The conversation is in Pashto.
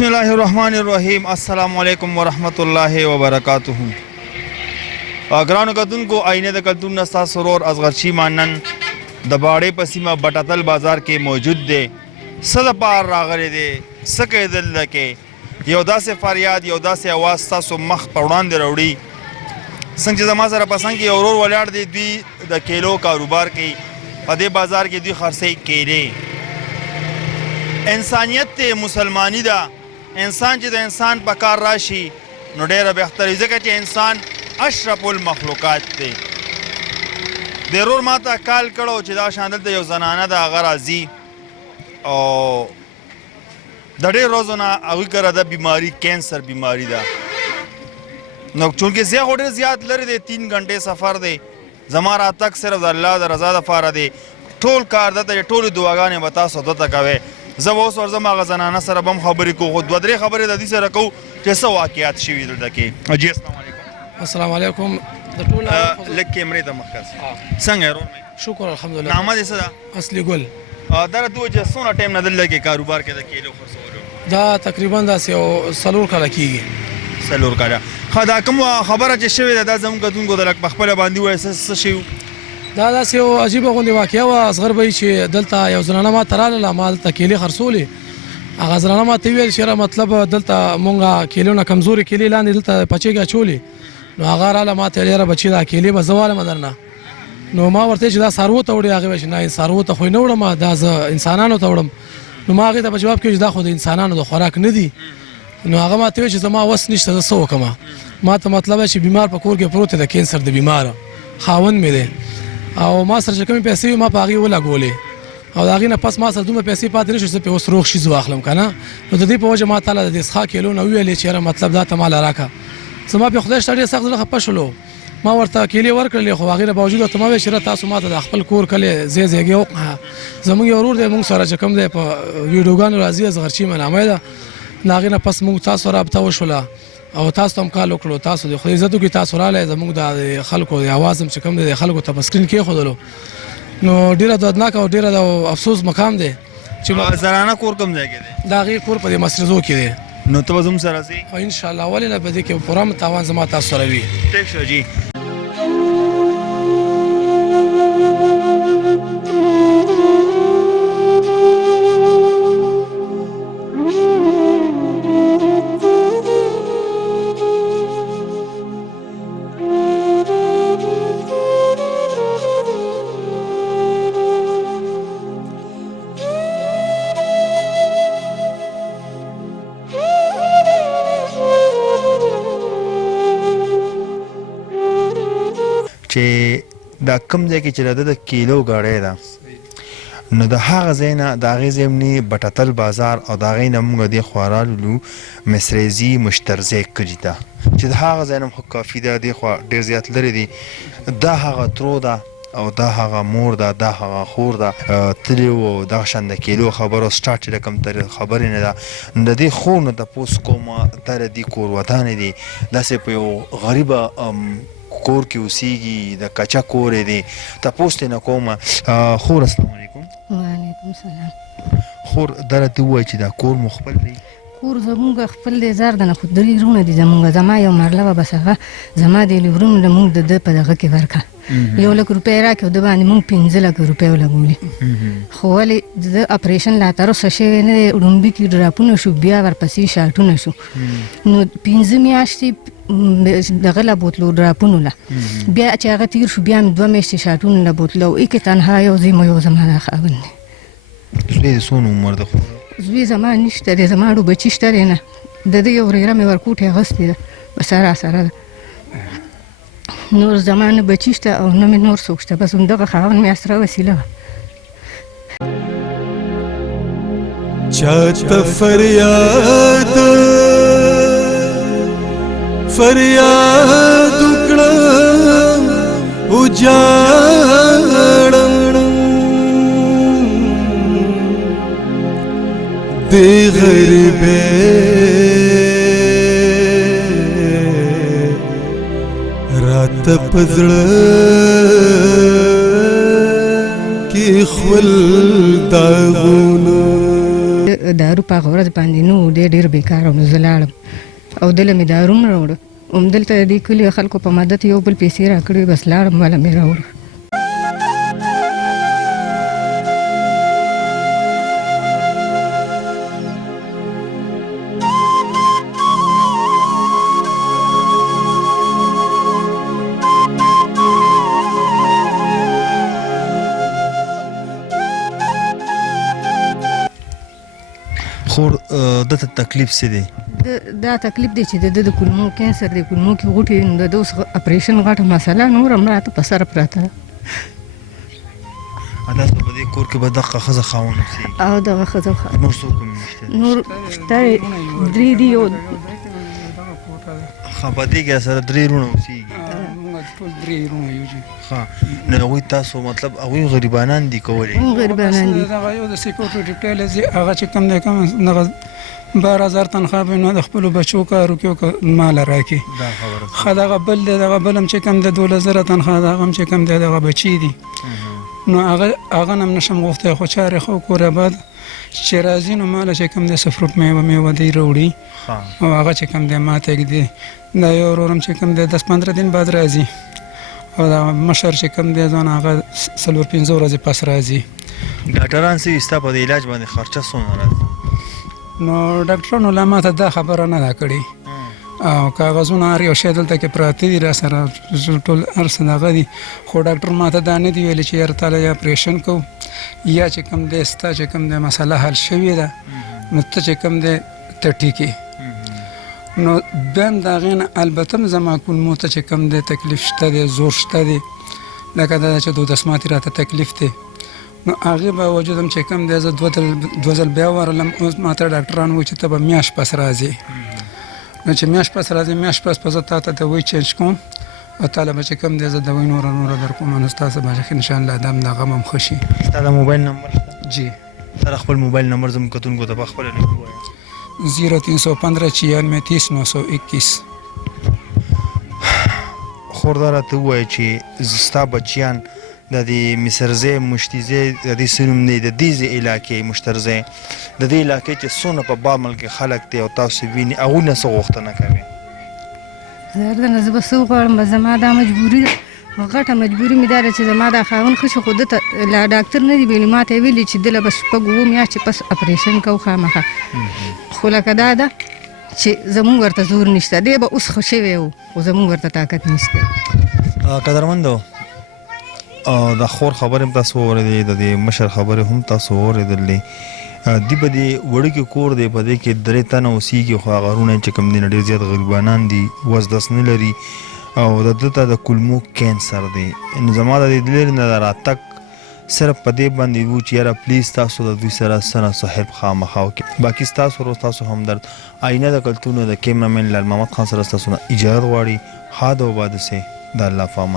بسم الله الرحمن الرحیم السلام علیکم ورحمۃ اللہ وبرکاتہ ګرانو کتونکو آینه د کلتون نه ستاسو ورور اصغرچی مانن د باړې په سیمه بټاتل بازار کې موجود دی څه دپاره راغلی دی څه کېدل ده کې یو داسې فریاد یو داسې اواز ستاسو مخ په وړاندې راوړي څنګه چې زما سره په څنګ کې یو ورور ولاړ دی دوی د کیلو کاروبار کوي په دې بازار کې دوی خرڅوي کیلې انسانیت ته مسلمانی ده انسان چې د انسان په کار راشي نو ډېره بهتري ځکه چې انسان اشرف المخلوقات دی د ورور ما ته کال کړو چې دا شان دلته یو زنانه ده هغه راځي او د ډېر ورځو نه هغوی کره ده بیماري کینسر بیماري ده نو چونکې زه خو ډېر زیات لرې دی 3 غنټې سفر دی زما راتګ صرف د الله د رضا دپاره دی ټول کار دته چې ټولې دعاګانې به تاسو دته کوئ زه به اوس ورځم هغه زنانه سره به هم خبرې کوو خو دوه درې خبرې د دې سره کوو چې څه واقعات شوي دلته کې جی السلام علیکم السلام علیکم د ټول لږ کیمرې ته مخکې څنګه ورور مې شکر الحمدلله نامه دې څه ده اصلي ګل دا راته ووایه چې څومره ټایم نه دلته کې کاروبار کې د کیلو خرڅولو دا تقریبا داسې یو 4 کاله کېږي 4 کاله ښه دا کوم خبره چې شوې ده دا زموږ کتونکو د لږ په خپله باندې ووایه څه شوي دا داسې یو عجیبه غوندې واقعه وه اصغر به چې دلته یو زنانه ما ته راغله ما دلته کیلې خرڅولې هغه زنانه ما ته ویل چې یاره مطلب دلته مونږ کیلو نه کمزورې کیلې لاندې دلته پچې کې اچولې نو هغه راله ما ته ویل یاره بچي دا کیلې به زه والم درنه نو ما ورته چې دا څاروو ته وړې هغې ویل چې نه څاروو ته خو یې نه وړم دا زه انسانانو ته وړم نو ما هغې ته په جواب کې چې دا خو د انسانانو د خوراک نه دي نو هغه ما ته ویل چې زما وس نشته زه څه وکړم ما ته مطلب چې بیمار په کور کې پروت دی د کینسر د بیماره خاوند مې دی او ما سره چې کومې پیسې وي ما په هغې ولګولې او د هغې نه پس ما سره دومره پیسې پاتې نه شو چې زه پرې اوس روغ شیز واخلم که نه نو د دې په وجه ما تاله د دې څښا کیلو نه وویلې چې یاره مطلب دا ته ماله راکړه زما پرې خدای شته ډېر سخت زړه خفه شولو ما ورته کیلې ورکړلې خو هغې نه باوجود ورته ما ویل چې تاسو ما ته د خپل کور کلې ځای ځایګې وکړه زموږ یو ورور دی موږ سره چې کوم دی په ویډیوګانو راځي اصغرچي مې نامه ده د هغې نه پس موږ تاسو رابطه وشوله او تاسو ته هم کال وکړو تاسو د خدای عزت وکړي تاسو راغلی زموږ د خلکو د اواز هم چې کوم دی د خلکو ته په سکرین کېښودلو نو ډېره دردناکه او ډېره د افسوس مقام دی چې زنانه کور کوم ځای کې دی د هغې کور په دې مسرزو کې دی نو ته به زموږ سره ځې او انشاءالله ولې نه په دې کې پوره متاوان زما تاسو سره وي ټیک شو جي چې دا کوم ځای کې چې د کیلو ګاډۍ ده نو د هغه ځای نه د هغې ځای نه بټاتل بازار او د هغې نه موږ دې خوا رالولو مصریزي مشترزی کلي ته چې د هغه ځای نه هم خو کافي ده دې خوا ډېر زیات لرې دي دا هغه ترو ده او دا هغه مور ده دا هغه خور ده تلې وو دغه شان د کیلو خبرو سټارټ چې رقم تر خبرې نه ده نو د دې خور نه تپوس کومه دا د دې کور ودانې دي داسې په یو غریبه کور کې اوسېږي د کچا کور دی تپوس ترې نه کومه خور السلام علیکم وعلیکم السلام خور دا راته ووایه چې دا کور مو خپل دی کور زموږ خپل دی زار د نه خو 3 وروڼه دي زموږ زما یو مرله وه بس هغه زما د وروڼو نه موږ د ده په دغه کې ورکړه 1 لک روپۍ راکړې او د باندې موږ 15 لکه روپۍ ولګولې خو ولې د اپریشن لا تر اوسه شوی نه دی ړومبي کې ډراپونه شو بیا ورپسې شاټونه شو نو 15 میاشتې دغه له بوتلو ډراپونو له بیا چې هغه تیر شو بیا مې 2 میاشتې شاټونه له بوتلو ایکې تنها یو زوی مو یو زما دا خاوند دی زوی د څونه عمر ده خو زوی زما نشته دی زما ډو بچي شته دی نه د ده یو ورېره مې ورکوټې اغوستې ده بس راسره ده نور زما نه بچي شته او نه مې نور څوک شته بس همدغه خاوند مې اسره وسیله وه چاته فریاد وکړم وجاړم د غریبۍ راته په زړه کې خپل داغونه دارو په هغه ورځ باندې نو ډېر بیکار نو زه لاړم او دله مې دارو هم راوړه همدلته د دې کلي خلکو په مدد یو بل پیسې راکړې بس لاړم والا مې راوړه. خور دته تکلیف څه دی؟ دا تکلیف دی چې د کولمو کینسر دی کولمو کې غوټې نو د اوس اپریشن غټه مسله نور هم راته په سر پراته ادا په دې کور کې به دغه ښځه خاوند اوسېږي او دغه ښځه نور څوک هم نشته نور شته درې دي یو ښه په دې کې سره درې وروڼه اوسېږي ټول درې وروڼه یو چې ښه نو هغوی تاسو مطلب هغوی غریبانان دي کولی غریبانان دي دغه یو د سیکورټي ډیپټی لزي هغه چې کم دی کم دغه 12,000 تنخواه به نو د خپلو بچو کار وکړي او مال راکړي دا خبره ښه دغه بل دی دغه بل هم چې کم دی 12,000 تنخواه د هغه هم چې کم دی دغه بچي دي نو هغه نه هم نشم غوښتی خو چارې خو کور آباد چې راځي نو ماله چې کم دی 0 روپۍ میوه دی راوړي او هغه چې کم دی ماته ږدي دا یو ورور هم چې کم دی 10-15 دن بعد راځي او دا مشر چې کم دی ځان هغه 4-5 ورځې پس راځي. ډاکټران څه ستا په دې علاج باندې خرچه څومره راځي؟ نو ډاکټرانو لا ماته دا خبره نه ده کړې او کاغذونه هر یو شی دلته کې پراته دي راسره ټول هر څه دغه دي خو ډاکټر ماته دا نه دي ویلي چې یاره تاله یا اپریشن کوو یا چې کوم دی ستا چې کوم دی مسله حل شوې ده نو ته چې کوم دی ته ټیکې نو بیا هم د هغې نه البته هم زما کولمو ته چې کوم دی تکلیف شته دی زور شته دی لکه دا چې دودسماتې راته تکلیف دی نو هغې باوجود هم چې کوم دی زه دوه ځل بیا ورغلم اوس ماته ډاکټران وایي چې ته به میاشت پس راځې نو چې میاشت پس راځې میاشت پس به زه تا ته دوی چینج کوم او تاله به چې کوم دی زه دوی نوره در کوم نو ستاسو به انشاءالله دا هم د غم هم ښه شي. ستا د موبایل نمبر شته؟ جی سره خپل موبایل نمبر زموږ کتونکو ته په خپله لیکو ووایه. 0315 خور دا راته ووایه چې ستا بچیان د دې مصرځای مشتیځای د دې څه نوم دی د دې علاقې مشترځای د دې علاقې چې څونه په بامل کې خلک دی او تاسو ویني هغوی نه څه غوښتنه کوي؟ زردنه زه به څه وغواړم زما دا مجبوري ده غټه مجبوري مې دا ده چې زما دا خاوند ښه شي خو ده ته لا ډاکټر نه دي ویلي ما ته یې ویلي چې دله به شپږ اووه میاشتې پس اپریشن کوو خامخا خو لکه دا ده چې زمونږ ورته زور نشته دی به اوس ښه شوی و خو زمونږ ورته طاقت نشته. قدرمندو د خور خبرې هم تاسو واورېدې د دې مشر خبرې هم تاسو واورېدلې دی په دې وړوکي کور دی په دې کې 3 تنه اوسېږي خو هغه وروڼه چې کوم دي نه ډېر زیات غریبانان دي وس دس نه لري او د ده ته د کولمو کینسر دی نو زما د دې لرې نه راتګ صرف په دې باندې و چې یاره پلیز تاسو د دوی سره څه نه څه هیلپ خامخا وکړئ. باقي ستاسو روز تاسو همدرد آینه د کلتونو د کیمرامین لال محمد خان سره ستاسو نه اجازت غواړي. ښاد او باد سه د الله په امان.